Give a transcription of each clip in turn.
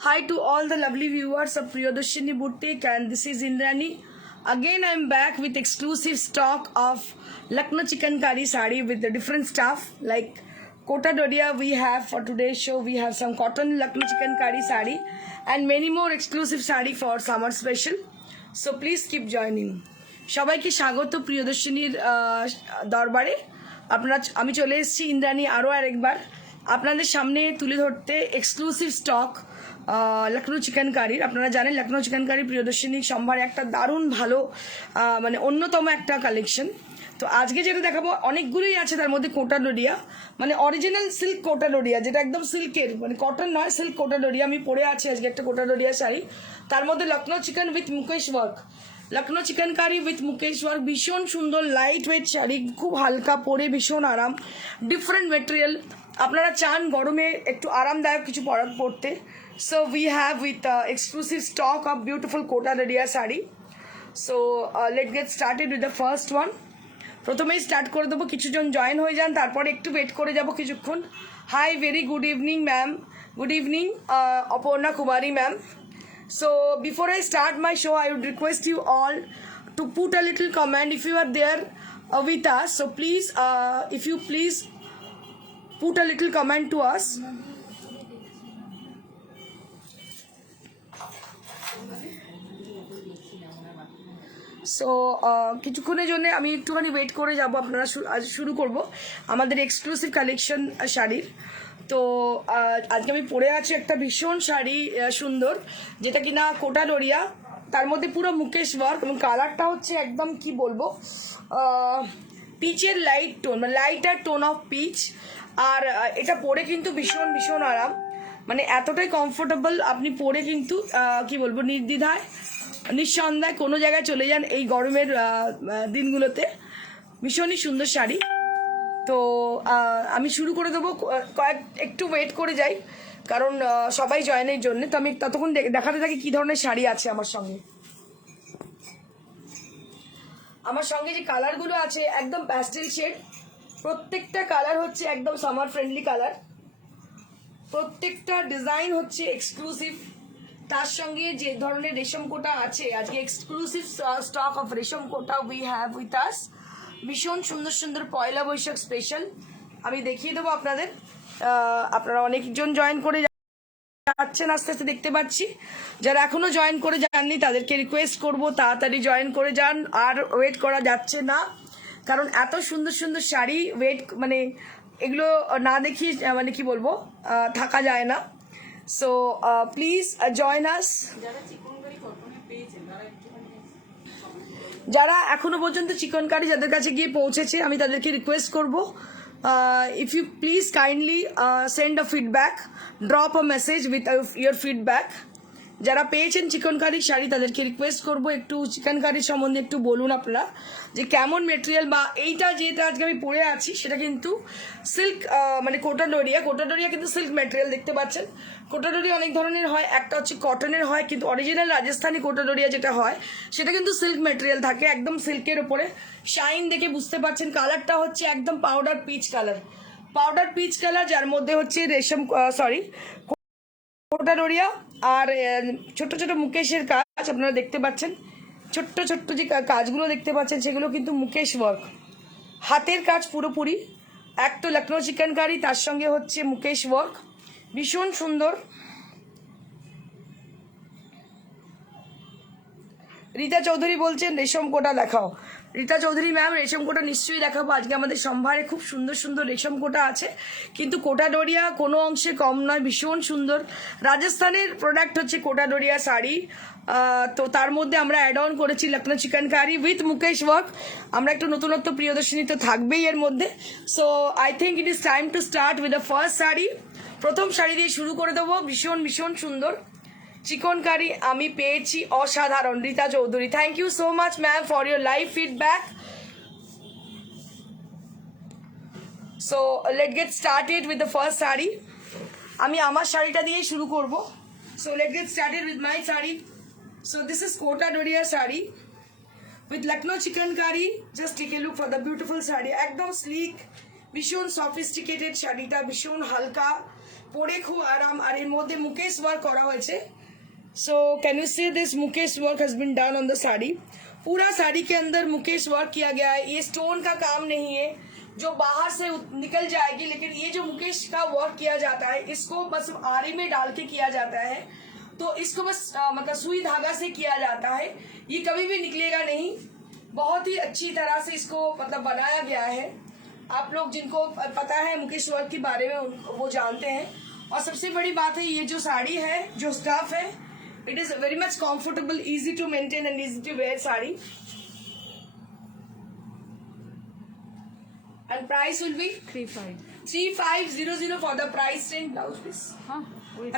Hi to all the lovely viewers of Priyadarshini Boutique, and this is Indrani. Again I am back with exclusive stock of Lucknow chicken curry sari with the different stuff like Kota Dodia we have for today's show. We have some cotton Lucknow chicken curry sari and many more exclusive sari for summer special. So please keep joining. সবাইকে স্বাগত প্রিয়দর্শিনীর দরবারে। আপনারা আমি চলে এসেছি ইন্দ্রাণী আরও আরেকবার আপনাদের সামনে তুলে ধরতে এক্সক্লুসিভ স্টক লখনৌ চিকেন কারির। আপনারা জানেন লখনৌ চিকেন কারি প্রিয়দর্শিনী সম্ভারে একটা দারুণ ভালো মানে অন্যতম একটা কালেকশন। তো আজকে যেটা দেখাবো অনেকগুলোই আছে, তার মধ্যে কোটা ডোরিয়া মানে অরিজিনাল সিল্ক কোটা ডোরিয়া, যেটা একদম সিল্কের মানে কটন নয়, সিল্ক কোটা ডোরিয়া। আমি পরে আছি আজকে একটা কোটা ডোরিয়া শাড়ি, তার মধ্যে Lucknow chikan with Mukesh work, Lucknow chikankari with Mukesh work. ভীষণ সুন্দর লাইট ওয়েট শাড়ি, খুব হালকা, পরে ভীষণ আরাম, ডিফারেন্ট মেটেরিয়াল। আপনারা চান গরমে একটু আরামদায়ক কিছু পরতে, so we have with exclusive stock of beautiful Kota doria sari. So let get started with the first one. প্রথমেই স্টার্ট করে দেবো, কিছুজন জয়েন হয়ে যান, তারপরে একটু ওয়েট করে যাব কিছুক্ষণ। Hi, very good evening ma'am, good evening Aparna Kumari ma'am. So before I start my show, I would request you all to put a little comment if you are there with us. So please, if you please put a little comment to us. So কিছুক্ষণের জন্য আমি একটুখানি wait করে যাব, আপনারা আজ শুরু করব আমাদের এক্সক্লুসিভ কালেকশন শাড়ির। তো আজকে আমি পরে আছি একটা ভীষণ শাড়ি সুন্দর, যেটা কিনা কোটা ডোরিয়া, তার মধ্যে পুরো মুকেশ ওয়ার্ক এবং কালারটা হচ্ছে একদম কি বলবো পিচের লাইট টোন, মানে লাইটার টোন অফ পিচ। আর এটা পরে কিন্তু ভীষণ ভীষণ আরাম, মানে এতটাই কমফোর্টেবল, আপনি পরে কিন্তু কি বলবো নির্দ্বিধায় নিঃসন্দেহে কোনো জায়গায় চলে যান এই গরমের দিনগুলোতে। ভীষণই সুন্দর শাড়ি। তো আমি শুরু করে দেবো, একটু ওয়েট করে যাই কারণ সবাই জয়েনের জন্য। তো আমি ততক্ষণ দেখাতে থাকি কী ধরনের শাড়ি আছে আমার সঙ্গে। আমার সঙ্গে যে কালারগুলো আছে একদম প্যাস্টেল শেড, প্রত্যেকটা কালার হচ্ছে একদম সামার ফ্রেন্ডলি কালার, প্রত্যেকটা ডিজাইন হচ্ছে এক্সক্লুসিভ। তার সঙ্গে যে ধরনের রেশম কোটা আছে, আজকে এক্সক্লুসিভ স্টক অফ রেশম কোটা উই হ্যাভ উইথ আস। ভীষণ সুন্দর সুন্দর পয়লা বৈশাখ স্পেশাল আমি দেখিয়ে দেবো আপনাদের। আপনারা অনেকজন জয়েন করে যাচ্ছেন আস্তে আস্তে দেখতে পাচ্ছি। যারা এখনো জয়েন করে যাননি তাদেরকে রিকোয়েস্ট করব তাড়াতাড়ি জয়েন করে যান, আর ওয়েট করা যাচ্ছে না, কারণ এত সুন্দর সুন্দর শাড়ি ওয়েট মানে এগুলো না দেখিয়ে মানে কি বলবো থাকা যায় না। So please join us. যারা এখনো পর্যন্ত চিকেন কারি যাদের কাছে গিয়ে পৌঁছেছে আমি তাদেরকে রিকোয়েস্ট করব, if you please kindly send a feedback, drop a message with your feedback. যারা পেয়েছেন চিকেন কারি শাড়ি তাদেরকে রিকোয়েস্ট করব একটু চিকেন কারির সম্বন্ধে একটু বলুন আপনারা, যে কেমন মেটেরিয়াল। বা এইটা যেটা আজকে আমি পরে আছি সেটা কিন্তু সিল্ক মানে কোটা ডোরিয়া, কোটা ডোরিয়া কিন্তু সিল্ক মেটেরিয়াল দেখতে পাচ্ছেন। কোটা ডোরিয়া অনেক ধরনের হয়, একটা হচ্ছে কটনের হয়, কিন্তু অরিজিনাল রাজস্থানি কোটা ডোরিয়া যেটা হয় সেটা কিন্তু সিল্ক মেটেরিয়াল থাকে, একদম সিল্কের ওপরে শাইন দেখে বুঝতে পারছেন। কালারটা হচ্ছে একদম powder peach colour, powder peach colour, যার মধ্যে হচ্ছে রেশম সরি কোটা ডোরিয়া আর ছোট ছোট মুকেশের কাজ আপনারা দেখতে পাচ্ছেন। ছোট্ট ছোট্ট যে কাজগুলো দেখতে পাচ্ছেন সেগুলো কিন্তু মুকেশ ওয়ার্ক, হাতের কাজ পুরোপুরি। এক তো লখনৌ চিকেন কারি, তার সঙ্গে হচ্ছে মুকেশ ওয়ার্ক, ভীষণ সুন্দর। রীতা চৌধুরী বলছেন রেশম কোটা দেখাও। রীতা চৌধুরী ম্যাম, রেশম কোটা নিশ্চয়ই দেখাবো। আজকে আমাদের সম্ভারে খুব সুন্দর সুন্দর রেশম কোটা আছে, কিন্তু কোটা ডোরিয়া কোনো অংশে কম নয়, ভীষণ সুন্দর। রাজস্থানের প্রোডাক্ট হচ্ছে কোটা ডোরিয়া শাড়ি, তো তার মধ্যে আমরা অ্যাড অন করেছি Lucknow chikankari with Mukesh work. আমরা একটু নতুনত্ব প্রিয়দর্শিনী তো থাকবেই এর মধ্যে। So I think it is time to start with the first sari. প্রথম শাড়ি দিয়ে শুরু করে দেবো। ভীষণ ভীষণ সুন্দর চিকেন কারি আমি পেয়েছি অসাধারণ। Rita Chowdhury, thank you so much ma'am for your live feedback. So let get started with the first sari. আমি আমার শাড়িটা দিয়েই শুরু করব। So let get started with my sari. So this is Kota doria sari with Lucknow chicken curry. Just take a look for the beautiful sari, একদম slick, ভীষণ sophisticated শাড়িটা, ভীষণ হালকা, পরে খুব আরাম, আর এর মধ্যে মুকেশ ওয়ার্ক করা হয়েছে। So can you see this mukaish work has been done on the sari. पूरा साड़ी के अंदर मुकेश वर्क किया गया है। ये स्टोन का काम नहीं है जो बाहर से निकल जाएगी, लेकिन ये जो मुकेश का वर्क किया जाता है इसको बस आरी में डाल के किया जाता है। तो इसको बस मतलब सुई धागा से किया जाता है, ये कभी भी निकलेगा नहीं। बहुत ही अच्छी तरह से इसको मतलब बनाया गया है। आप लोग जिनको पता है मुकेश वर्क के बारे में वो जानते हैं। और सबसे बड़ी बात है, ये जो साड़ी है, जो स्टफ है, it is very much comfortable, easy to maintain and easy to wear sari. And price will be 3500 for the price range blouse piece.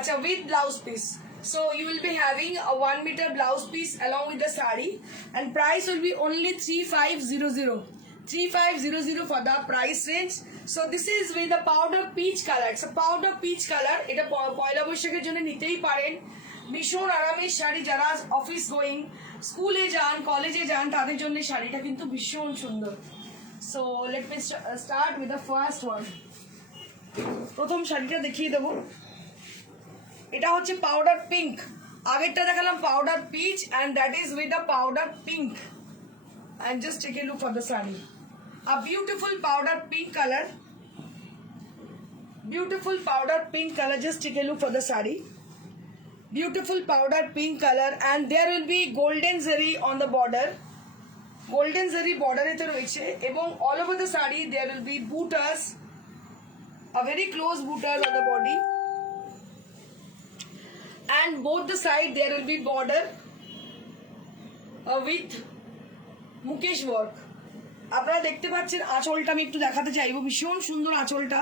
Acha, with blouse piece. So you will be having a 1 meter blouse piece along with the sari, and price will be only 3500 for the price range. So this is with the powder peach color. It's a powder peach color. এটা পয়লা বৈশাখের জন্য নিতেই পারেন। ভীষণ আরামের শাড়ি, যারা office going, স্কুলে যান, কলেজে যান, তাদের জন্য শাড়িটা কিন্তু ভীষণ সুন্দর। So let me start with the first one. প্রথম শাড়িটা দেখিয়ে দেবো। এটা হচ্ছে পাউডার পিঙ্ক। আগেরটা দেখালাম powder peach, and that is with the powder pink. And just take a look for the saree. A beautiful powder pink color. Beautiful powder pink color. Just take a look for the saree. Beautiful powder pink color, and there will be golden zari on the border. Golden zari বর্ডারেতে রয়েছে, এবং all over the sari there will be butas, a very close butas on the body, and both the side there will be border with mukesh work. আপনারা দেখতে পাচ্ছেন আঁচলটা আমি একটু দেখাতে চাইবো। ভীষণ সুন্দর আঁচলটা,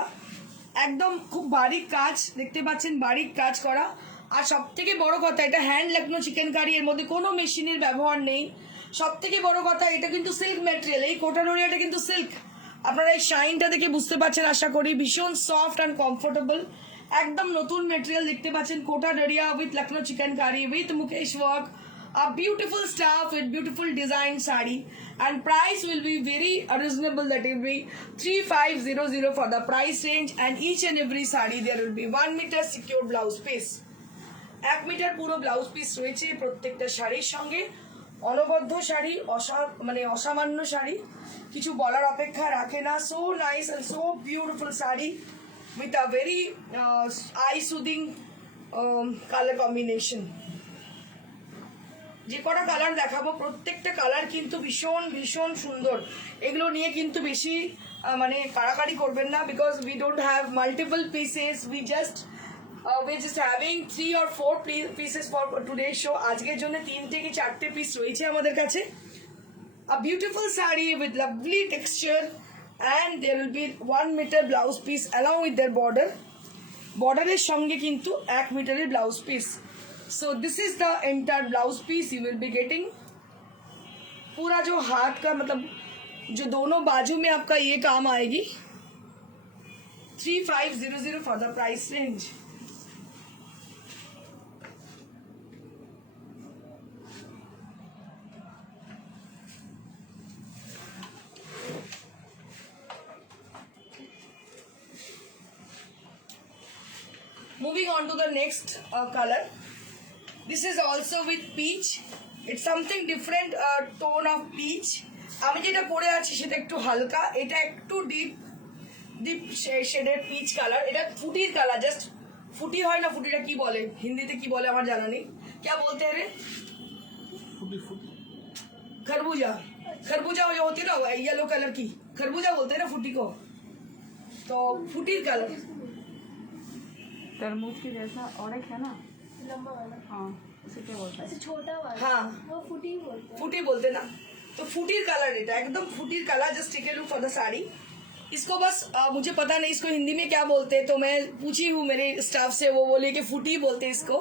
একদম খুব বারিক কাজ, দেখতে পাচ্ছেন বারিক কাজ করা। আর সব থেকে বড় কথা, এটা হ্যান্ড লখনৌ চিকেনকারি, এর মধ্যে কোনো মেশিনের ব্যবহার নেই। সব থেকে বড় কথা, এটা কিন্তু সিল্ক ম্যাটেরিয়াল। এই কোটা নড়িয়াটা কিন্তু সিল্ক। আপনারা এই শাইনটা দেখে বুঝতে পারছেন আশা করি। ভীষণ সফট অ্যান্ড কমফোর্টেবল, একদম নতুন মেটেরিয়াল দেখতে পাচ্ছেন। কোটা নড়িয়া with Lucknow chikankari with Mukesh work, a beautiful stuff with beautiful design saree, and price will be very reasonable, that will be 3500 for the price range, and each and every saree there will be 1 meter secure blouse piece। 1 metre পুরো blouse piece রয়েছে প্রত্যেকটা শাড়ির সঙ্গে। অনবদ্য শাড়ি, মানে অসামান্য শাড়ি, কিছু বলার অপেক্ষা রাখে না। So nice and so beautiful sari with a very eye soothing colour combination. যে কটা কালার দেখাবো প্রত্যেকটা কালার কিন্তু ভীষণ ভীষণ সুন্দর। এগুলো নিয়ে কিন্তু বেশি মানে কাড়াকাড়ি করবেন না, because we don't have multiple pieces, we're just having 3 or 4 pieces for today's show। আজকের জন্য 3 থেকে 4টে পিস রয়েছে আমাদের কাছে। A beautiful saree with lovely texture, and there will be 1 meter blouse piece along with their border। বর্ডারের সঙ্গে কিন্তু 1 মিটারের blouse piece. So this is the entire blouse piece you will be getting। पूरा जो हाथ का मतलब जो दोनों बाजू में आपका ये काम आएगी। 3500 for the price range। Moving on to the next color, this is also with peach। It's something different tone of peach। আমি যেটা পরে আছি সেটা একটু হালকা, এটা একটু ডিপ শেডের পিচ কালার। এটা ফুটির কালার, জাস্ট ফুটি হয় না, ফুটিটা কি বলে হিন্দিতে, কি বলে আমার জানা নেই। क्या बोलते हैं रे? खरबूजा। खरबूजा जो होती है ना येलो कलर की, खरबूजा बोलते हैं ना फुटी को। तो फुटीर कलर तरबूज के जैसा और एक है ना, लंबा वाला, हाँ उसे क्या बोलते हैं? छोटा वाला, हाँ वो फुटी बोलते हैं। फुटी बोलते ना। तो फुटीर कलर, এটা एकदम फुटीर colour. Just take a look for the sari. इसको बस मुझे पता नहीं इसको हिंदी में क्या बोलते हैं, तो मैं पूछी हूँ मेरे स्टाफ से, वो बोले कि फुटी बोलते हैं इसको।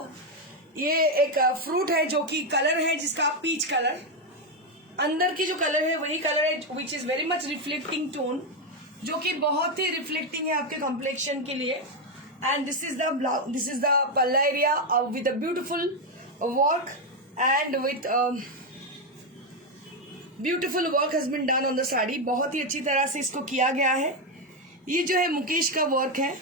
ये एक फ्रूट है जो कि कलर है जिसका पीच कलर, अंदर की जो कलर है वही कलर है which is very much reflecting tone, जो कि बहुत ही रिफ्लेक्टिंग है आपके कॉम्प्लेक्शन के लिए। And this is the palla area with a beautiful work, and with beautiful work has been done on the sari. बहुत ही अच्छी तरह से इसको किया गया है। ये जो है मुकेश का वर्क है,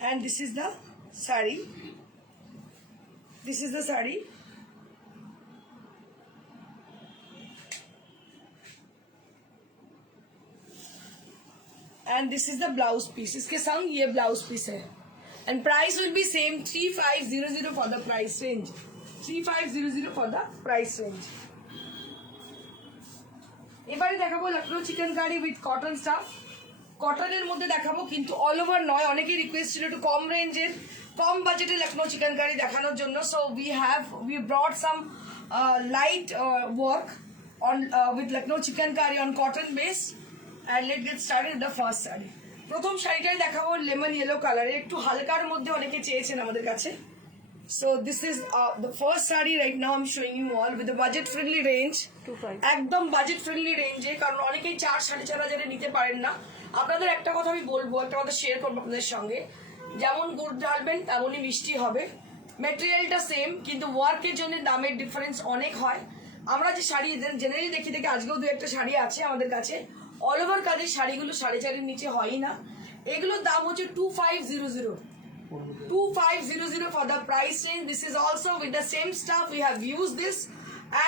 and this is the sari. This is the sari. And this is the blouse piece. इसके संग ये blouse piece है. And price will be same 3500 for the price range. 3500 for the price range. এবারে দেখাবো Lucknow chikankari with cotton staff. কটনের মধ্যে দেখাবো কিন্তু অল ওভার নয়, অনেকেই রিকোয়েস্ট ছিল একটু কম রেঞ্জের কম বাজেটে লখনৌ চিকেনকারি দেখানোর জন্য। So we brought some light work on with Lucknow chikankari on cotton base. And let's get started with the first sari. প্রথম শাড়িটাই দেখাবো লেমন ইয়েলো কালারের, একটু হালকার মধ্যে অনেকে চেয়েছেন আমাদের কাছে। So this is the first sari right now I'm showing you all with the budget friendly range। 25 একদম বাজেট ফ্রেন্ডলি রেঞ্জে, কারণ অনেকেই 4-4.5 নিতে পারেন না। আপনাদের একটা কথা আমি বলবো, একটা কথা শেয়ার করবো আপনাদের সঙ্গে, যেমন গুড় ঢালবেন তেমনই মিষ্টি হবে। ম্যাটেরিয়ালটা সেম, কিন্তু ওয়ার্কের জন্য দামের ডিফারেন্স অনেক হয়। আমরা যে শাড়ি জেনারেলি দেখি আজকেও 2-1টা শাড়ি আছে আমাদের কাছে, অল ওভার কাজের শাড়িগুলো 4.5-এর নিচে হয়ই না। এগুলোর দাম হচ্ছে 2500 2500 for the price range. This is also with the same stuff we have used this,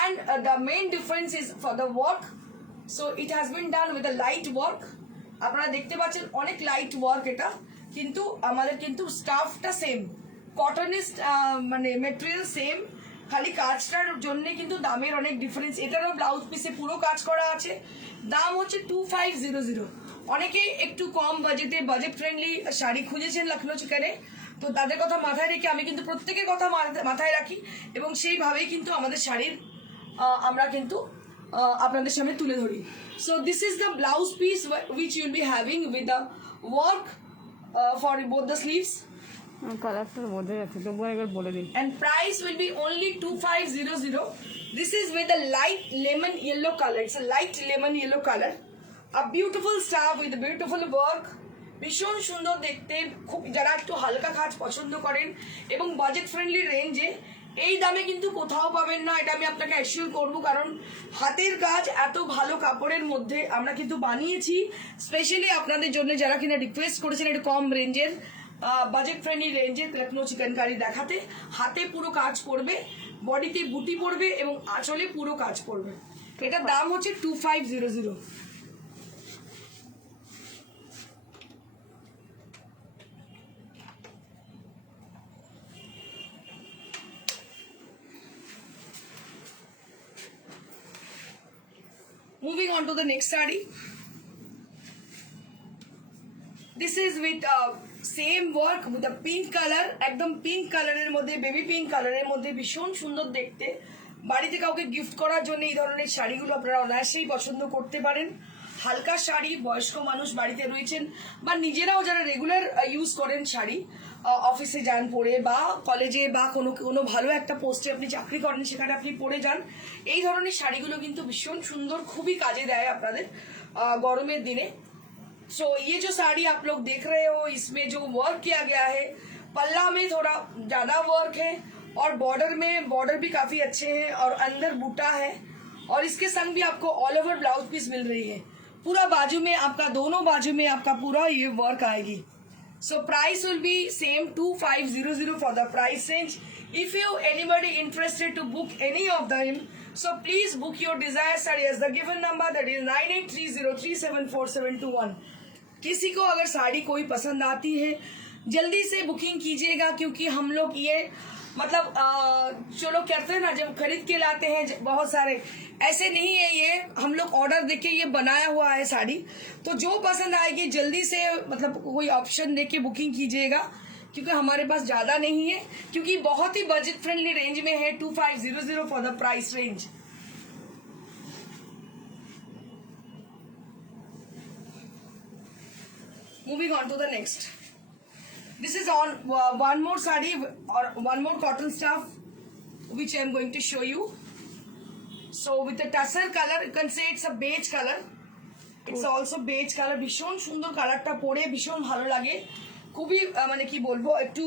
and the main difference is for the work. So it has been done with a light work. আপনারা দেখতে পাচ্ছেন অনেক light work এটা, কিন্তু আমাদের কিন্তু স্টাফটা same, কটনের মানে মেটেরিয়াল সেম, খালি কাজটার জন্য কিন্তু দামের অনেক ডিফারেন্স। এটারও ব্লাউজ পিসে পুরো কাজ করা আছে, দাম হচ্ছে 2500। অনেকে একটু কম বাজেটে বাজেট ফ্রেন্ডলি শাড়ি খুঁজেছেন লখনৌ চিকেনে, তো তাদের কথা মাথায় রেখে আমি কিন্তু প্রত্যেকের কথা মাথায় রাখি এবং সেইভাবেই কিন্তু আমাদের শাড়ির আমরা কিন্তু আপনাদের সামনে তুলে ধরি। So this is the blouse piece which you'll be having with the work for both the sleeves. কালারটা বোঝা যাচ্ছে, তবু একবার বলে দিই। And price will be only 2500. This is with a light lemon yellow color. It's a light lemon yellow color. A beautiful staff with a beautiful work. ভীষণ সুন্দর দেখতে, খুব যারা একটু হালকা কাজ পছন্দ করেন এবং বাজেট ফ্রেন্ডলি রেঞ্জে, এই দামে কিন্তু কোথাও পাবেন না, এটা আমি আপনাকে অ্যাসিওর করবো। কারণ হাতের কাজ এত ভালো কাপড়ের মধ্যে আমরা কিন্তু বানিয়েছি স্পেশালি আপনাদের জন্য, যারা কিনা রিকোয়েস্ট করেছেন একটু কম রেঞ্জের বাজেট ফ্রেন্ডলি রেঞ্জে লখনৌ চিকেনকারি দেখাতে। হাতে পুরো কাজ পড়বে, বডিতে বুটি পড়বে এবং আঁচলে পুরো কাজ পড়বে। এটার দাম হচ্ছে 2500। Moving on to the next saree. This is with same work with a pink color, একদম পিঙ্ক কালারের মধ্যে, বেবি পিঙ্ক কালারের মধ্যে, ভীষণ সুন্দর দেখতে। বাড়িতে কাউকে গিফট করার জন্য এই ধরনের শাড়িগুলো আপনারা অনায়াসেই পছন্দ করতে পারেন। হালকা শাড়ি, বয়স্ক মানুষ বাড়িতে রয়েছেন বা নিজেরাও যারা রেগুলার ইউজ করেন শাড়ি, অফিসে যান পরে বা কলেজে বা কোনো ভালো একটা পোস্টে আপনি চাকরি করেন, সেখানে আপনি পরে যান, এই ধরনের শাড়িগুলো কিন্তু ভীষণ সুন্দর, খুবই কাজে দেয় আপনাদের গরমের দিনে। सो ये जो साड़ी आप लोग देख रहे हो, इसमें जो वर्क किया गया है, पल्ला में थोड़ा ज्यादा वर्क है और बॉर्डर भी काफी अच्छे हैं और अंदर बूटा है, और इसके संग भी आपको ऑल ओवर ब्लाउज पीस मिल रही है। पूरा बाजू में आपका, दोनों बाजू में आपका पूरा ये वर्क आएगी। So price will be same 2500 for the price range. If you anybody interested to book any of them, so please book your desired saree as the given number, that is 9830374721। किसी को अगर साड़ी कोई पसंद आती है जल्दी से बुकिंग कीजिएगा, क्योंकि हम लोग ये मतलब जो लोग कहते हैं ना, जब खरीद के लाते हैं बहुत सारे, ऐसे नहीं है, ये हम लोग ऑर्डर देके ये बनाया हुआ है साड़ी। तो जो पसंद आएगी जल्दी से मतलब कोई ऑप्शन देके बुकिंग कीजिएगा, क्योंकि हमारे पास ज्यादा नहीं है, क्योंकि बहुत ही बजट फ्रेंडली रेंज में है 2500 for the price range. Moving on to the next. This is on one more saree or one more cotton stuff which I am going to show you. So with the tussar color, you can say it's a beige color, it's also beige colour, ভীষণ সুন্দর কালারটা, পরে ভীষণ ভালো লাগে, খুবই মানে কি বলবো, একটু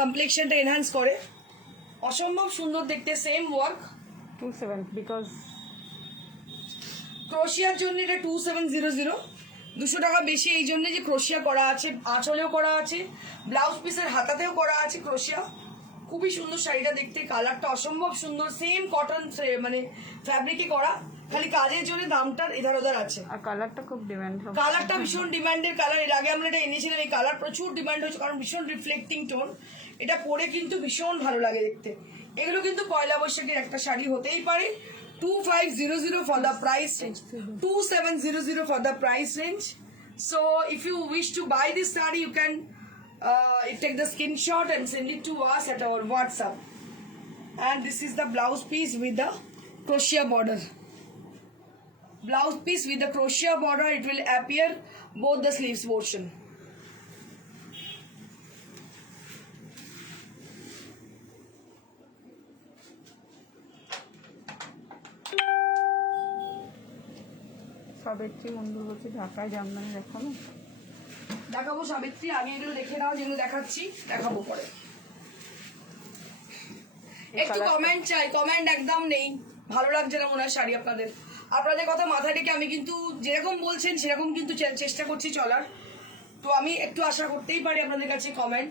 কমপ্লেক্সনটা এনহ্যান্স করে, অসম্ভব সুন্দর দেখতে। সেম ওয়ার্ক, 27 বিকজ ক্রোশিয়ার জন্য এটা 2700, 200 টাকা বেশি এই জন্য যে ক্রোশিয়া করা আছে, আঁচলেও করা আছে, ব্লাউজ পিসের হাতাতেও করা আছে ক্রোশিয়া। খুবই সুন্দর শাড়িটা দেখতে, কালারটা অসম্ভব সুন্দর, সেম কটন মানে ফ্যাব্রিকে করা, খালি কাজের জন্য দামটার এধার ওধার আছে। আর কালারটা খুব ডিমান্ড। কালারটা ভীষণ ডিমান্ডের কালার, এর আগে আমরা এটা এনেছিলাম, এই কালার প্রচুর ডিমান্ড হয়েছে কারণ ভীষণ রিফ্লেক্টিং টোন, এটা পরে কিন্তু ভীষণ ভালো লাগে দেখতে। এগুলো কিন্তু পয়লা বৈশাখের একটা শাড়ি হতেই পারে। 2500 for the price range, 2700 for the price range. So if you wish to buy this saree, you can take the screenshot and send it to us at our WhatsApp. And this is the blouse piece with the crochet border. Blouse piece with the crochet border, it will appear both the sleeves portion. Savitri মন্দির বলছি ঢাকায় জামদানি দেখানো। দেখাবো সাবিত্রী, আগে এগুলো দেখে নাও, যেগুলো দেখাচ্ছি দেখাবো পরে। একটু কমেন্ট চাই, কমেন্ট একদম নেই, ভালো লাগছে না মনে হয় শাড়ি আপনাদের। আপনাদের কথা মাথায় রেখে আমি কিন্তু যেরকম বলছেন সেরকম কিন্তু চেষ্টা করছি চলার, তো আমি একটু আশা করতেই পারি আপনাদের কাছে কমেন্ট,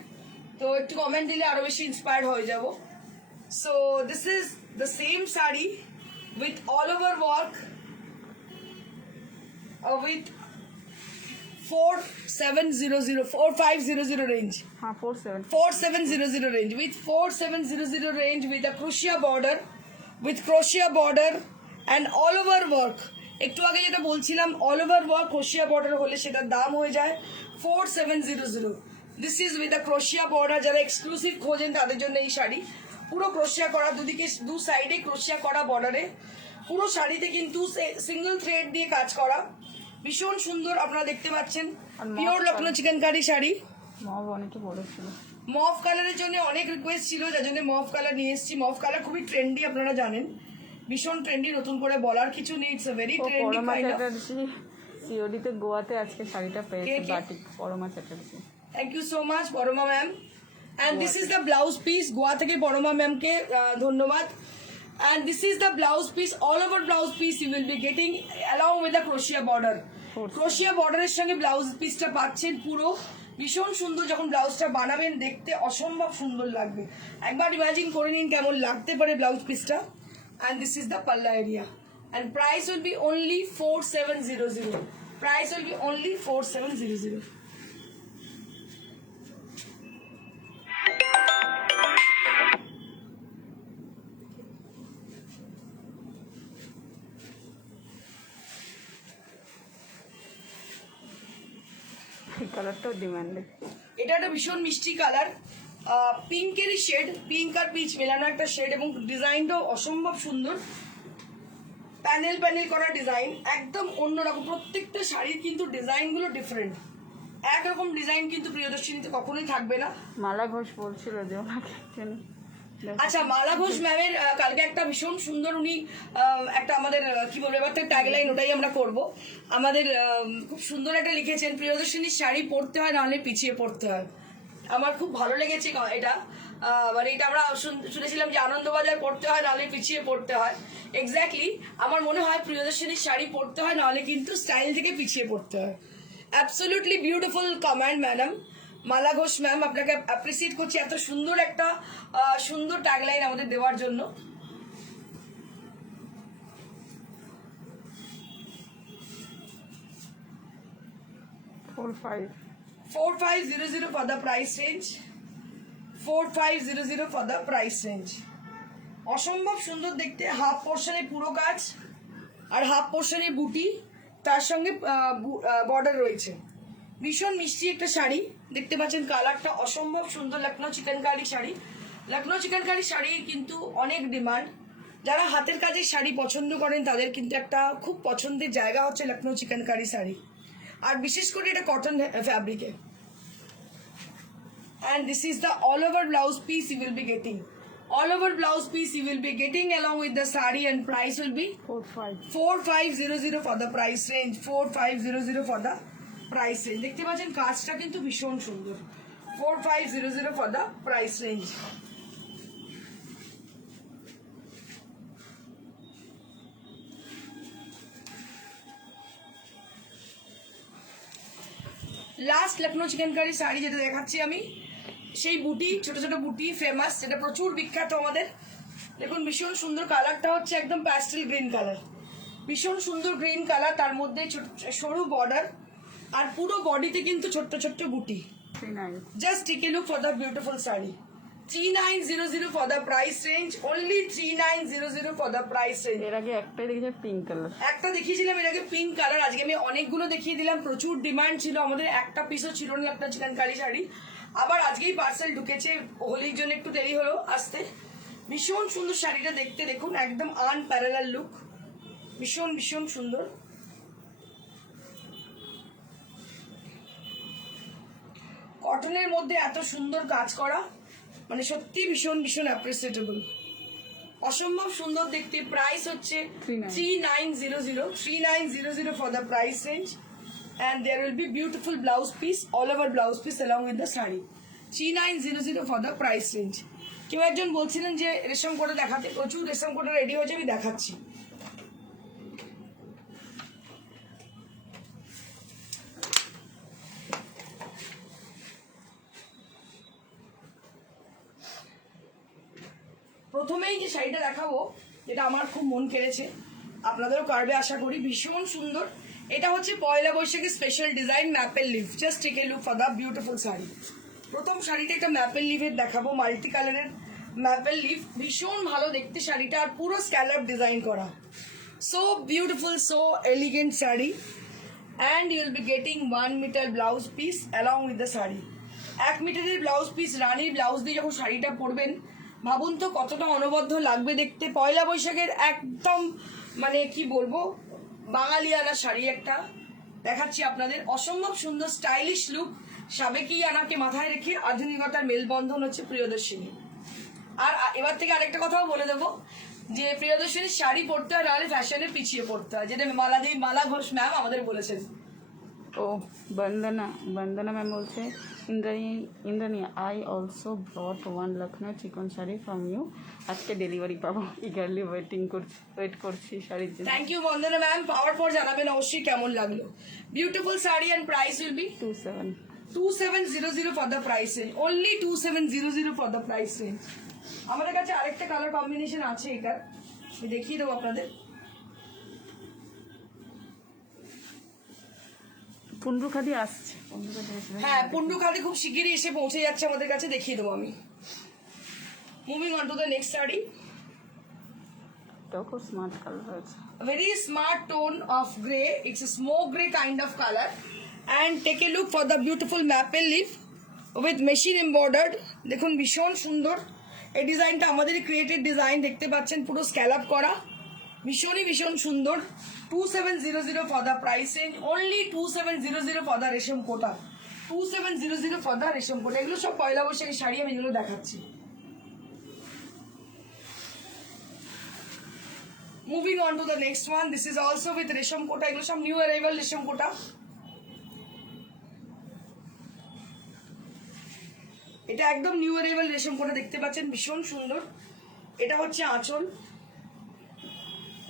তো একটু কমেন্ট দিলে আরো বেশি ইন্সপায়ার্ড হয়ে যাব। So this is the same sari with all over work, with 4500 range. হ্যাঁ 47 4700 range, with 4700 range with a crochet border, and all over work. একটু আগে যেটা বলছিলাম, all over work crochet border হলে সেটার দাম হয়ে যায় 4700. This is with a crochet border, যারা এক্সক্লুসিভ খোঁজেন তাদের জন্য এই শাড়ি, পুরো ক্রোশিয়া করা, দুদিকে দু সাইডে ক্রোশিয়া করা বর্ডারে, পুরো শাড়িতে কিন্তু সিঙ্গেল থ্রেড দিয়ে কাজ করা, ভীষণ সুন্দর আপনারা দেখতে পাচ্ছেন। পিওর লখনৌ চিকেনকারি শাড়ি, মব অনেকে বলেছিল। মভ কালারের জন্য অনেক রিকোয়েস্ট ছিল, যার জন্য মভ কালার নিয়ে এসেছি। মভ কালার খুবই ট্রেন্ডি, আপনারা জানেন, ভীষণ ট্রেন্ডি, নতুন করে বলার কিছু নেই, it's a very trendy kind of. সিওডিতে গোয়াতে আজকে শাড়িটা পেয়েছি, কে? Batik Parama Chatterjee. Thank you so much Parama ma'am. And this is the blouse piece, Goa থেকে পরমা ম্যামকে ধন্যবাদ। And this is the blouse piece, all over blouse piece you will be getting along with the crochet border. Crochet border এর সঙ্গে blouse পিসটা পাচ্ছেন পুরো, ভীষণ সুন্দর। যখন ব্লাউজটা বানাবেন দেখতে অসম্ভব সুন্দর লাগবে, একবার ইমাজিন করে নিন কেমন লাগতে পারে ব্লাউজ পিসটা। And this is the palla area, and price will be only 4700. Price will be only 4700. এই কালারটাও ডিমান্ডে। এটা একটা ভীষণ মিষ্টি কালার, পিঙ্কেরই শেড, পিঙ্ক আর পিচ মেলানো একটা শেড, এবং ডিজাইনটাও অসম্ভব সুন্দর, প্যানেল প্যানেল করা ডিজাইন, একদম অন্যরকম। প্রত্যেকটা শাড়ির কিন্তু ডিজাইনগুলো ডিফারেন্ট, একরকম ডিজাইন কিন্তু প্রিয়দর্শিনীতে কখনোই থাকবে না। মালা ঘোষ বলছিল যে ওনাকে চেনে। আচ্ছা, মালা ঘোষ ম্যামের কালকে একটা ভীষণ সুন্দর, উনি একটা আমাদের কি বলবো, এবার থেকে ট্যাগলাইন ওটাই আমরা করব। আমাদের খুব সুন্দর একটা লিখেছেন, প্রিয়দর্শিনীর শাড়ি পরতে হয়, নাহলে পিছিয়ে পড়তে হয়। আমার খুব ভালো লেগেছে এটা, মানে এটা আমরা শুনেছিলাম যে আনন্দবাজার পড়তে হয়, নাহলে পিছিয়ে পড়তে হয়। এক্স্যাক্টলি আমার মনে হয় প্রিয়দর্শিনীর শাড়ি পরতে হয়, নাহলে কিন্তু স্টাইল থেকে পিছিয়ে পড়তে হয়। অ্যাবসলিউটলি বিউটিফুল কমেন্ট ম্যাডাম মালা ঘোষ ম্যাম, আপনাকে অ্যাপ্রিসিয়েট করছি এত সুন্দর একটা সুন্দর ট্যাগলাইন আমাদের দেওয়ার জন্য। Four five 4500 for the price range, 4500 for the price range. অসম্ভব সুন্দর দেখতে, হাফ পোর্শনে পুরো কাজ আর হাফ পোর্শনে বুটি, তার সঙ্গে বর্ডার রয়েছে। ভীষণ মিষ্টি একটা শাড়ি দেখতে পাচ্ছেন, কালারটা অসম্ভব সুন্দর। লখনৌ চিকেনকারি শাড়ি, লখনৌ চিকেনকারি শাড়ি কিন্তু অনেক ডিমান্ড। যারা হাতের কাজের শাড়ি পছন্দ করেন তাদের কিন্তু একটা খুব পছন্দের জায়গা হচ্ছে লখনৌ চিকেনকারি শাড়ি, আর বিশেষ করে এটা cotton ফ্যাব্রিকে। And this is the all over blouse piece you will be getting, All over blouse piece you will be getting along with the sari and price will be 45. 4500 for the price range. 4500 for the price range. দেখতে পাচ্ছেন কাজটা কিন্তু ভীষণ সুন্দর. 4500 for the price range. Last Lucknow chikankari sari যেটা দেখাচ্ছি আমি, সেই বুটি, ছোট ছোট বুটি ফেমাস, যেটা প্রচুর বিখ্যাত আমাদের। দেখুন ভীষণ সুন্দর, কালারটা হচ্ছে একদম প্যাস্টেল গ্রিন কালার, ভীষণ সুন্দর গ্রিন কালার, তার মধ্যে সরু বর্ডার, আর পুরো বডিতে কিন্তু ছোট্ট ছোট্ট বুটি। 39. Just take a look for the beautiful sari. 3900 for the price range, only 3900 for the price range. এর আগে একটাই দেখেছি পিঙ্ক কালার। একটা দেখিয়েছিলাম এর আগে পিঙ্ক কালার, আজকে আমি অনেকগুলো দেখিয়ে দিলাম, প্রচুর ডিমান্ড ছিল আমাদের, একটা পিসও ছিল না একটা চিকেনকারি শাড়ি। আবার আজকেই পার্সেল ঢুকেছে, হোলির জন্য একটু দেরি হলো আসতে। ভীষণ সুন্দর শাড়িটা দেখতে, দেখুন একদম আনপ্যারালাল লুক, ভীষণ ভীষণ সুন্দর। কটনের মধ্যে এত সুন্দর কাজ করা, মানে সত্যি ভীষণ ভীষণ অ্যাপ্রিসিয়েটেবল, অসম্ভব সুন্দর দেখতে। প্রাইস হচ্ছে 3900 for the price range, and there will be beautiful blouse piece, all over blouse piece along with the saree. 3900 for the price range. কেউ একজন বলছিলেন যে রেশম কোটা দেখাতে, প্রচুর রেশম কোটা রেডি হয়েছে, আমি দেখাচ্ছি। প্রথমেই যে শাড়িটা দেখাবো, যেটা আমার খুব মন কেড়েছে, আপনাদেরও কারবে আশা করি, ভীষণ সুন্দর। এটা হচ্ছে পয়লা বৈশাখের special design maple leaf. Just take a look for the beautiful sari. প্রথম শাড়িটা একটা ম্যাপেল লিফের দেখাবো, মাল্টি কালারের ম্যাপেল লিফ, ভীষণ ভালো দেখতে শাড়িটা, আর পুরো স্ক্যালপ ডিজাইন করা। So beautiful, so elegant sari, and you will be getting 1 metre blouse piece along with the sari. 1 মিটারের ব্লাউজ পিস, রানীর ব্লাউজ দিয়ে যখন শাড়িটা পরবেন, ভাবুন তো কতটা অনবদ্য লাগবে দেখতে। পয়লা বৈশাখের একদম মানে কি বলবো, বাঙালিয়ানা শাড়ি একটা দেখাচ্ছি আপনাদের, অসম্ভব সুন্দর স্টাইলিশ লুক, সাবেকি আনাকে মাথায় রেখে আধুনিকতার মেলবন্ধন হচ্ছে প্রিয়দর্শিনী। আর এবার থেকে আরেকটা কথাও বলে দেবো, যে প্রিয়দর্শিনীর শাড়ি পরতে হয়, নাহলে ফ্যাশনে পিছিয়ে পড়তে হয়, যেটা মালা ঘোষ ম্যাম আমাদের বলেছেন। ও বন্দনা ম্যাম বলছে, ইন্দ্রাণী আই অলসো ব্রট 1 লখনৌ চিকন শাড়ি ফ্রম ইউ, আজকে ডেলিভারি পাবো, ইগারলি ওয়েট করছি শাড়ির জন্য। থ্যাংক ইউ বন্দনা ম্যাম, পাওয়ার পর জানাবেন অবশ্যই কেমন লাগলো। Beautiful sari and price will be 2700 for the price range, only 2700 for the price range. আমাদের কাছে আরেকটা কালার কম্বিনেশন আছে, এটা আমি দেখিয়ে দেবো আপনাদের। পুন্ডু খাদি আসছে, হ্যাঁ, পুন্ডু খাদি খুব শিগগিরই এসে পৌঁছে যাচ্ছে আমাদের কাছে, দেখিয়ে দেবো আমি। Moving on to the next sari. এটাও খুব স্মার্ট কালার আছে, Very smart tone of grey, it's a smoke grey kind of color, and take a look for the beautiful maple leaf with machine embroidered. দেখুন ভীষণ সুন্দর এই ডিজাইনটা, আমাদের created design, দেখতে পাচ্ছেন পুরো স্ক্যালপ করা, ভীষণ সুন্দর। 2700 for the price range, only 2700 for the রেশম কোটা, 2700 for the রেশম কোটা। এগুলো সব পয়লা বৈশাখের শাড়ি, আমি এগুলো দেখাচ্ছি। Moving on to the next one, this is also with রেশম কোটা, এগুলো সব নিউ অ্যারাইভাল রেশম কোটা। এটা একদম নিউ অ্যারাইভাল রেশম কোটা, দেখতে পাচ্ছেন ভীষণ সুন্দর। এটা হচ্ছে আঁচল,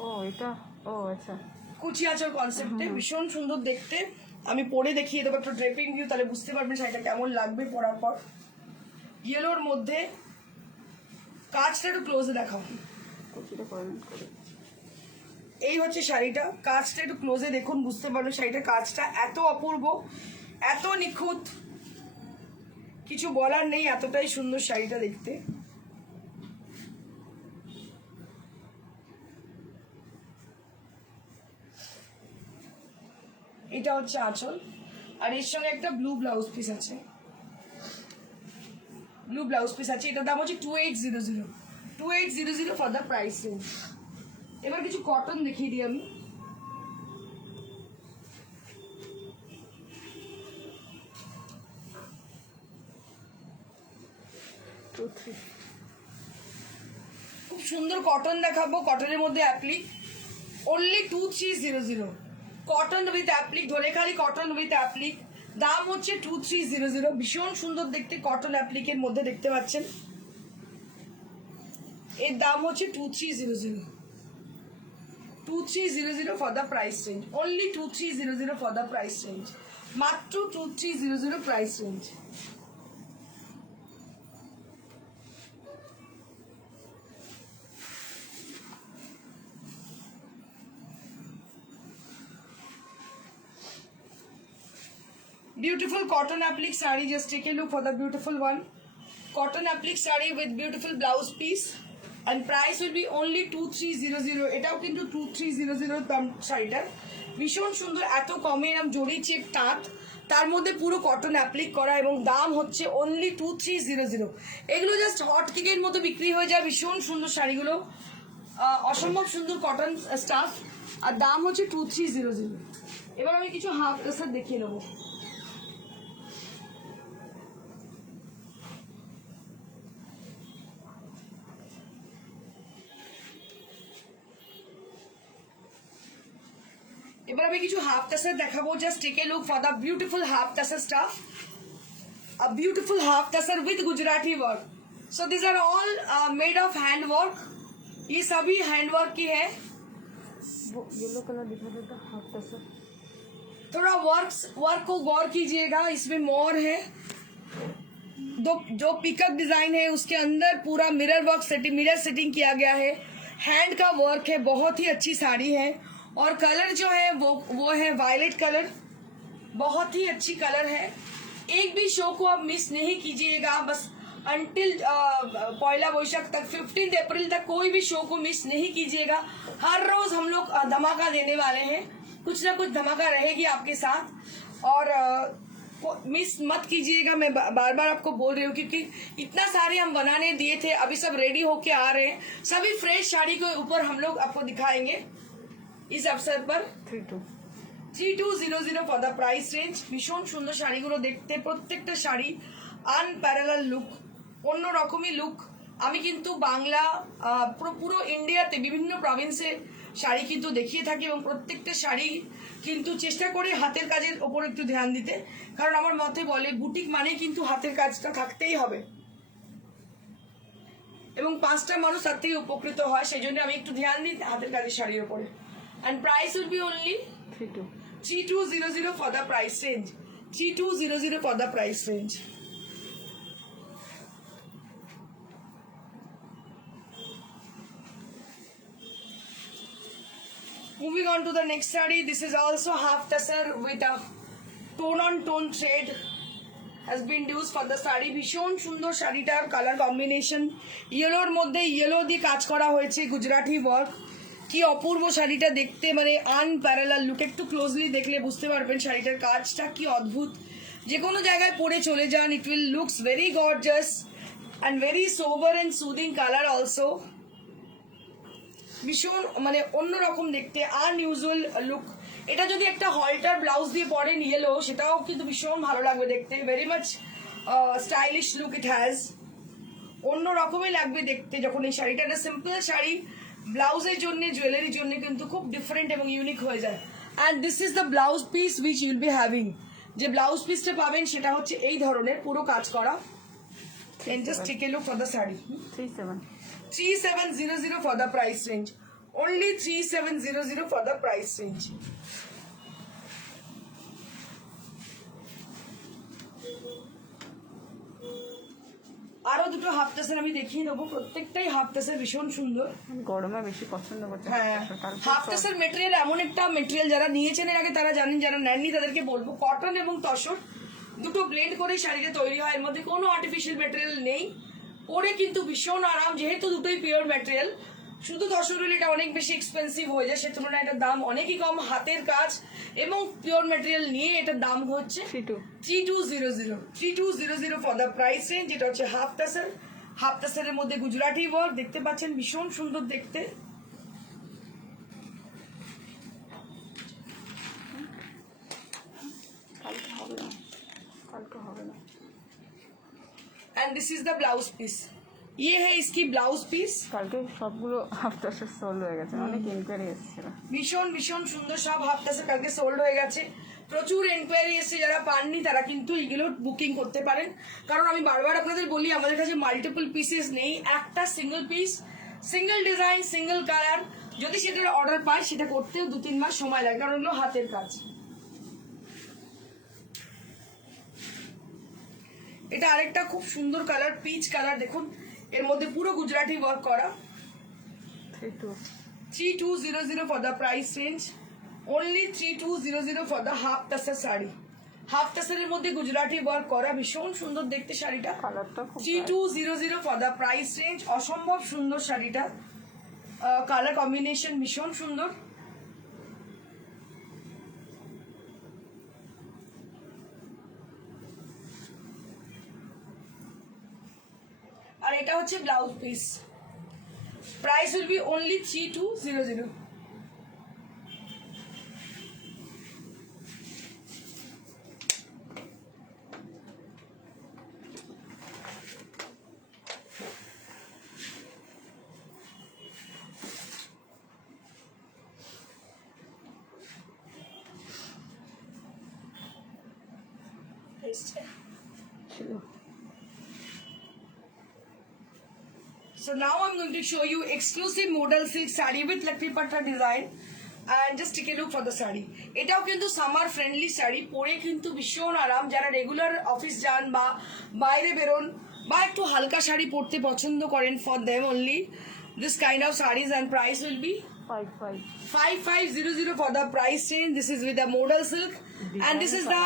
ও এটা, ও আচ্ছা, কুচি আঁচল কনসেপ্টে, ভীষণ সুন্দর দেখতে। আমি পরে দেখিয়ে দেবো একটা ড্রেপিং ভিউ, তাহলে বুঝতে পারবেন শাড়িটা কেমন লাগবে পরার পর। ইয়েলোর মধ্যে কাজটা একটু ক্লোজে দেখাও, কুচিটা করে নিন করে। এই হচ্ছে শাড়িটা, কাজটা একটু ক্লোজে দেখুন, বুঝতে পারবেন শাড়িটার কাজটা এত অপূর্ব, এত নিখুঁত, কিছু বলার নেই, এতটাই সুন্দর শাড়িটা দেখতে। এটা হচ্ছে আঁচল, আর এর সঙ্গে একটা ব্লু ব্লাউজ পিস আছে, এটার দাম হচ্ছে 2800 ফর দ্য প্রাইস রেঞ্জ। এবার কিছু কটন দেখিয়ে দিই আমি। সুন্দর কটন দেখাবো, কটনের মধ্যে applique, only 2300, cotton with applique, Dhanekhali cotton with applique, দাম হচ্ছে 2300, ভীষণ সুন্দর দেখতে, কটন অ্যাপ্লিকের মধ্যে দেখতে পাচ্ছেন, এর দাম হচ্ছে 2300, 2300 for the price range, only 2300 for the price range, মাত্র 2300 price range. Beautiful cotton applique saree, just take a look for the beautiful one. Cotton applique saree with beautiful blouse piece and price will be only 2300, এটাও কিন্তু 2300 দাম শাড়িটার, ভীষণ সুন্দর, এত কমে এরকম জড়ি চেক তাঁত, তার মধ্যে পুরো কটন অ্যাপ্লিক করা এবং দাম হচ্ছে অনলি 2300। এগুলো জাস্ট হট কেকের মতো বিক্রি হয়ে যায়, ভীষণ সুন্দর শাড়িগুলো, অসম্ভব সুন্দর কটন স্টাফ, আর দাম হচ্ছে 2300। এবার আমি কিছু হাফ ড্রেসের দেখিয়ে নেবো। এবার আমি কিছু হাফ টাসের দেখাবো, just take a look for the beautiful half tussar stuff, a beautiful half tasser with Gujarati work. So these are all made of hand work, ये सभी हैंड वर्क की है। वो येलो कलर दिखा देता हाफ टसर। थोड़ा वर्क को गौर कीजिएगा, इसमें मोर है, जो पिकअप डिजाइन है उसके अंदर पूरा मिरर वर्क मिरर सेटिंग किया गया है, हैंड का वर्क है, बहुत ही अच्छी साड़ी है, और कलर जो है वो है वायलेट कलर, बहुत ही अच्छी कलर है। एक भी शो को आप मिस नहीं कीजिएगा, बस अंटिल पहला वैशाख तक 15 अप्रैल तक कोई भी शो को मिस नहीं कीजिएगा। हर रोज हम लोग धमाका देने वाले हैं, कुछ ना कुछ धमाका रहेगी आपके साथ, और मिस मत कीजिएगा, मैं बार बार आपको बोल रही हूँ, क्योंकि इतना सारे हम बनाने दिए थे, अभी सब रेडी होके आ रहे हैं, सभी फ्रेश साड़ी के ऊपर हम लोग आपको दिखाएंगे इस अवसर पर। 3200 ফর দ্য প্রাইস রেঞ্জ, ভীষণ সুন্দর শাড়িগুলো দেখতে, প্রত্যেকটা শাড়ি আনপ্যারালাল লুক, অন্য রকমই লুক। আমি কিন্তু বাংলা পুরো ইন্ডিয়াতে বিভিন্ন প্রভিন্সে শাড়ি কিন্তু দেখিয়ে থাকি, এবং প্রত্যেকটা শাড়ি কিন্তু চেষ্টা করে হাতের কাজের ওপর একটু ধ্যান দিতে, কারণ আমার মতে বলে বুটিক মানে কিন্তু হাতের কাজটা থাকতেই হবে, এবং 5টা মানুষ তার থেকে উপকৃত হয়, সেই জন্য আমি একটু ধ্যান দিই হাতের কাজের শাড়ির উপরে। And price will be only 3200 for the price range, 3200 for the price range. Moving on to the next saree, this is also half tasser with a tone on tone thread has been used for the saree, ভীষণ সুন্দর শাড়িটার colour combination, ইয়েলোর মধ্যে yellow দিয়ে কাজ করা হয়েছে, Gujarati work, কি অপূর্ব শাড়িটা দেখতে, মানে আনপ্যারালাল লুক, একটু ক্লোজলি দেখলে বুঝতে পারবেন শাড়িটার কাজটা কি অদ্ভুত, যে কোনো জায়গায় পরে চলে যান, it will looks very gorgeous and very sober and soothing colour also, ভীষণ মানে অন্যরকম দেখতে, আনইউজুয়াল লুক। এটা যদি একটা হলটার ব্লাউজ দিয়ে পরেন ইয়েলো, সেটাও কিন্তু ভীষণ ভালো লাগবে দেখতে, very much stylish look it has, অন্য রকমই লাগবে দেখতে যখন এই শাড়িটা, একটা সিম্পল শাড়ি ব্লাউজের জন্য, জুয়েলারির জন্য কিন্তু খুব ডিফারেন্ট এবং ইউনিক হয়ে যায়। And this is the blouse piece which you'll be having, যে ব্লাউজ পিসটা পাবেন সেটা হচ্ছে এই ধরনের পুরো কাজ করা। And just take a look for the saree. 3700 for the price range, only 3700 for the price range. আরো দুটো হাফ টাসের আমি দেখিয়ে দেবো, প্রত্যেকটাই হাফ টাসের ভীষণ সুন্দর, গরমে বেশি পছন্দ করতে। হ্যাঁ, হাফ টাসের মেটেরিয়াল এমন একটা মেটেরিয়াল, যারা নিয়েছেন এর আগে তারা জানেন, যারা নেননি তাদেরকে বলবো, কটন এবং তসর দুটো ব্লেন্ড করে শাড়িটা তৈরি হয়, এর মধ্যে কোনো আর্টিফিশিয়াল মেটেরিয়াল নেই, পরে কিন্তু ভীষণ আরাম, যেহেতু দুটোই পিওর ম্যাটেরিয়াল। শুধু তসর হলে এটা অনেক বেশি এক্সপেন্সিভ হয়ে যায়, সে তুলনায় এটার দাম অনেকই কম, হাতের কাজ এবং পিওর ম্যাটেরিয়াল নিয়ে এটার দাম হচ্ছে 3200 ফর দ্য প্রাইস রেঞ্জ। এটা হচ্ছে হাফ টাসের, হাফ টাসের মধ্যে গুজরাটি ওয়ার্ক দেখতে পাচ্ছেন, ভীষণ সুন্দর দেখতে। কালকে হবে না। And this is the blouse piece. ये है इसकी ब्लाउज पीस। কালকে সবগুলো হাফটা সোল হয়ে গেছে, অনেক ইনকোয়ারি এসেছিল। ভীষণ ভীষণ সুন্দর সব হাফ টাসে কালকে সোল্ড হয়ে গেছে। প্রচুর এনকোয়ারি এসেছে, যারা পাননি তারা কিন্তু এগুলো বুকিং করতে পারেন। কারণ আমি বারবার আপনাদের বলি আমাদের কাছে মাল্টিপল পিসেস নেই, একটা single piece, single design, single colour. যদি সেটার অর্ডার পায় সেটা করতেও 2-3 মাস সময় লাগে, কারণ এগুলো হাতের কাজ। এটা আরেকটা খুব সুন্দর কালার, পিচ কালার। দেখুন এর মধ্যে পুরো গুজরাটি ওয়ার্ক করা। 3200 for the price range, only 3200 for the half tassar sari. Half tussar মধ্যে গুজরাটি ওয়ার্ক করা, ভীষণ সুন্দর দেখতে শাড়িটা। কালারটা খুব 3200 for the price range, অসম্ভব সুন্দর শাড়িটা। কালার কম্বিনেশন ভীষণ সুন্দর। আর এটা হচ্ছে blouse piece. Price will be only 3200। ছিল। So now I'm going to show you exclusive modal silk saree with lakri patta design, and just take a look for the saree. এটাও কিন্তু summer friendly sari, পরে কিন্তু ভীষণ আরাম। যারা regular office যান বা বাইরে বেরোন বা একটু হালকা শাড়ি পরতে পছন্দ করেন, for them only this kind of sarees, and price will be 5500 for the price range. This is with the modal silk and this is the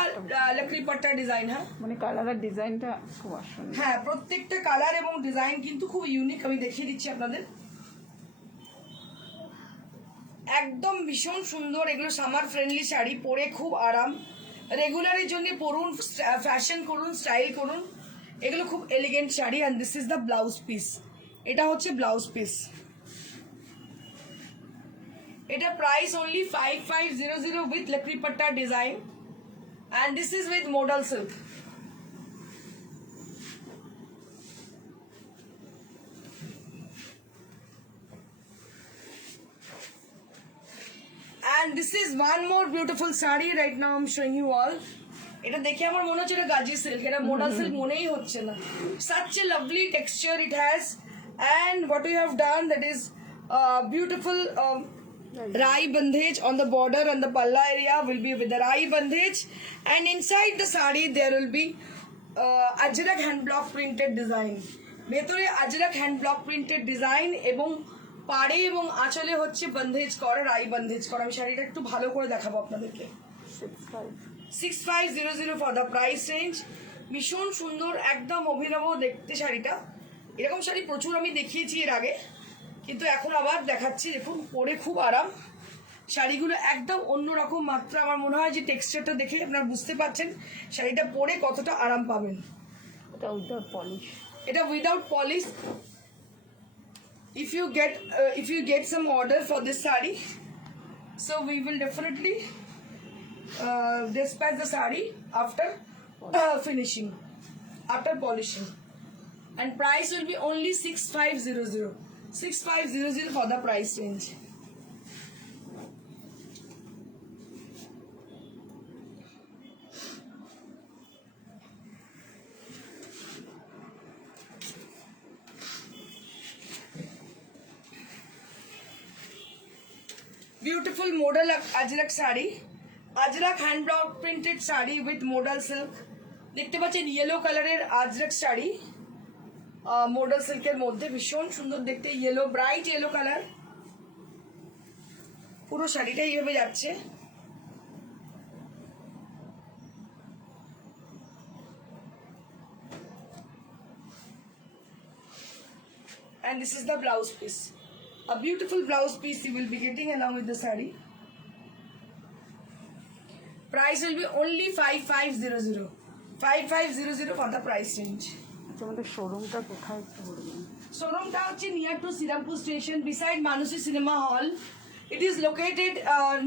lakri patta design। হ্যাঁ মানে কালারের ডিজাইনটা খুব আসন্ন। হ্যাঁ, প্রত্যেকটা কালার এবং ডিজাইন কিন্তু খুব ইউনিক। আমি দেখিয়ে দিচ্ছি আপনাদের, একদম ভীষণ সুন্দর। এগুলো সামার ফ্রেন্ডলি শাড়ি, পরে খুব আরাম। রেগুলারের জন্য পরুন, ফ্যাশন করুন, স্টাইল করুন, এগুলো খুব elegant sari. And this is the blouse piece. এটা হচ্ছে ব্লাউজ পিস। এটা প্রাইস অনলি 5500 উইথ লাকড়ি পাট্টা design, and this is with modal silk। And this is one more beautiful saree right now I'm showing you all. এটা দেখে আমার মনে হচ্ছে এটা গাজি সিল্ক, এটা modal silk মনেই হচ্ছে না। Such a lovely texture it has, and what we have done, that is beautiful rai bandhage on the border, and the palla area will be with the rai bandhage, and inside the saree there will be ajrak hand block printed design। ভেতরে ajrak hand block printed design এবং পাড়ে এবং আঁচলে হচ্ছে বন্ধেজ করা, রাই বন্ধেজ করা। আমি শাড়িটা একটু ভালো করে দেখাবো আপনাদেরকে। 6500 ফর দ্য প্রাইস রেঞ্জ। ভীষণ সুন্দর, একদম অভিনব দেখতে শাড়িটা। এরকম শাড়ি প্রচুর আমি দেখিয়েছি এর আগে, কিন্তু এখন আবার দেখাচ্ছি। দেখুন পরে খুব আরাম, শাড়িগুলো একদম অন্যরকম মাত্রা। আমার মনে হয় যে টেক্সচারটা দেখে আপনারা বুঝতে পারছেন শাড়িটা পরে কতটা আরাম পাবেন। এটা উইদাউট পলিশ, এটা without polish. If you get some order for this saree, so we will definitely dispatch the saree after finishing, after polishing, and price will be only 6500 for the price range। Beautiful modal ajrak saree, ajrak hand block printed saree with modal silk। দেখতে পাচ্ছেন yellow কালারের Ajrak sari modal সিল্কের মধ্যে, ভীষণ সুন্দর দেখতে। Yellow, bright yellow colour, পুরো শাড়িটা এইভাবে যাচ্ছে। And this is the blouse piece, a beautiful blouse piece you will be getting along with the saree। Price will be only 5500 for the price range। আচ্ছা, আমাদের শোরুমটা কোথায় একটু বলবেন? শোরুমটা হচ্ছে near to Srirampur station, beside Manushi Cinema Hall। It is located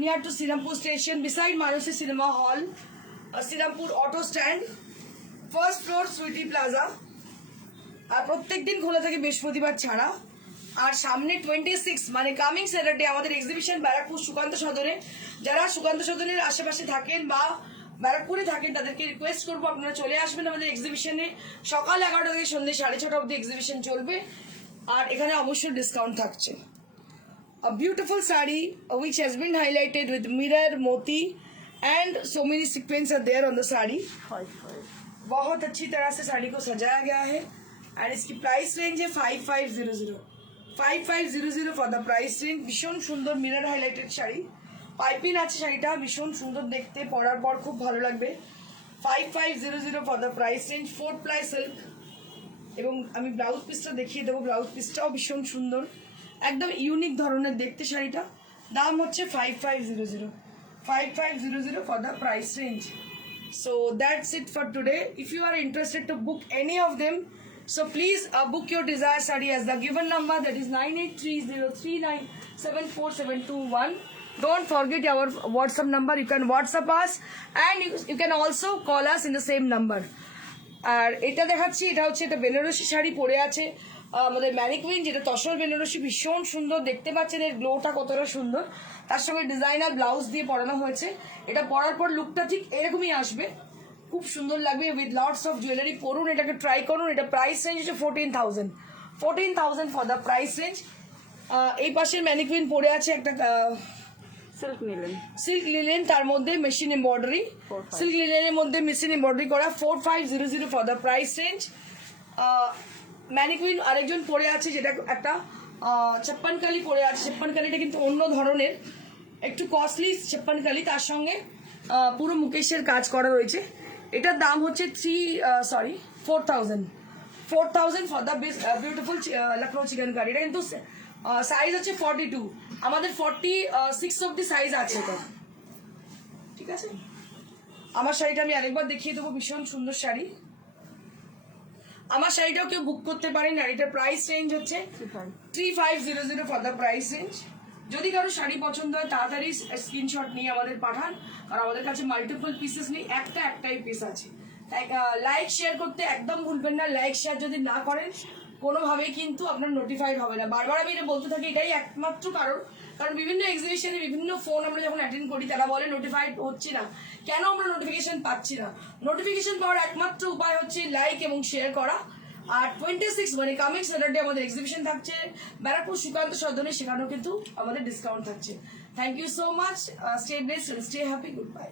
near to Srirampur station, beside Manushi Cinema Hall, Srirampur auto stand, first floor, Sweetie Plaza। আর প্রত্যেকদিন খোলা থাকে বৃহস্পতিবার ছাড়া। আর সামনে 26 মানে কামিং স্যাটারডে আমাদের এক্সিবিশন ব্যারাকপুর সুকান্ত সদনে। যারা সুকান্ত সদনের আশেপাশে থাকেন বা ব্যারাকপুরে থাকেন তাদেরকে রিকোয়েস্ট করবো আপনারা চলে আসবেন আমাদের এক্সিবিশনে। সকাল 11টা থেকে সন্ধ্যে 6:30 অবধি এক্সিবিশন চলবে। আর এখানে অবশ্যই ডিসকাউন্ট থাকছে। A beautiful sari which has been highlighted with mirror, moti and so many sequins are there on the sari. 55 बहुत अच्छी तरह से साड़ी को सजाया गया है एंड इसकी प्राइस रेंज है 5500 5500 फॉर द प्राइस रेंज। भीषण सुंदर मिरर हाइलाइटेड শাড়ি, পাইপিং আছে শাড়িটা, ভীষণ সুন্দর দেখতে, পরার পর খুব ভালো লাগবে। 5500 for the price range, 4 ply silk. এবং আমি ব্লাউজ পিসটা দেখিয়ে দেবো, ব্লাউজ পিসটাও ভীষণ সুন্দর, একদম ইউনিক ধরনের দেখতে শাড়িটা। দাম হচ্ছে 5500 for the price range. So that's it for today. If you are interested to book any of them, so please book your desired sari as the given number, that is 9830397471. Don't forget our WhatsApp number. You can WhatsApp us and you can also call us in the same number. আর এটা দেখাচ্ছি, এটা হচ্ছে একটা বেনারসি শাড়ি পরে আছে আমাদের mannequin, যেটা তসর বেনারসি, ভীষণ সুন্দর দেখতে পাচ্ছেন এর গ্লোটা কতটা সুন্দর। তার সঙ্গে ডিজাইনার ব্লাউজ দিয়ে পরানো হয়েছে। এটা পরার পর লুকটা ঠিক এরকমই আসবে, খুব সুন্দর লাগবে উইথ লটস অফ জুয়েলারি। পরুন, এটাকে ট্রাই করুন। এটা প্রাইস রেঞ্জ হচ্ছে 14,000 ফর দ্য প্রাইস রেঞ্জ। এই পাশের ম্যানিকুইন পরে আছে একটা সিল্ক লিলেন, তার মধ্যে মেশিন এমব্রয়ডারি, সিল্ক লিলেনের মধ্যে মেশিন এমব্রয়ডারি করা, 4500 for the price range. Mannequin আরেকজন পরে আছে, যেটা একটা ছাপ্পানকালি পরে আছে। ছাপ্পানকালিটা কিন্তু অন্য ধরনের, একটু কস্টলি ছাপ্পানকালি, তার সঙ্গে পুরো মুকেশের কাজ করা রয়েছে। এটার দাম হচ্ছে 4,000 ফর দ্য বিউটিফুল লখনৌ চিকেনকারি। এটা কিন্তু সাইজ হচ্ছে 42, আমাদের 46 অব্দি সাইজ আছে এটা, ঠিক আছে। আমার শাড়িটা আমি আরেকবার দেখিয়ে দেবো, ভীষণ সুন্দর শাড়ি। আমার শাড়িটাও কেউ বুক করতে পারেন। আর এটার প্রাইস রেঞ্জ হচ্ছে 3500 ফর দ্য প্রাইস রেঞ্জ। যদি কারো শাড়ি পছন্দ হয় তাড়াতাড়ি স্ক্রিনশট নিয়ে আমাদের পাঠান, আর আমাদের কাছে মাল্টিপল পিসেস নেই, একটাই পিস আছে। তাই লাইক শেয়ার করতে একদম ভুলবেন না। লাইক শেয়ার যদি না করেন কোনোভাবেই কিন্তু আপনার নোটিফাইড হবে না। বারবার আমি এটা বলতে থাকি, এটাই একমাত্র কারণ বিভিন্ন এক্সিবিশনে বিভিন্ন ফোন আমরা যখন অ্যাটেন্ড করি তারা বলে নোটিফাইড হচ্ছে না। কেন আমরা নোটিফিকেশন পাচ্ছি না? নোটিফিকেশন পাওয়ার একমাত্র উপায় হচ্ছে লাইক এবং শেয়ার করা। আর 26 মানে কামিং স্যাটারডে আমাদের এক্সিবিশন থাকছে ব্যারাকপুর সুকান্ত সদনে, সেখানেও কিন্তু আমাদের ডিসকাউন্ট থাকছে। Thank you so much, stay blessed, stay happy, good by.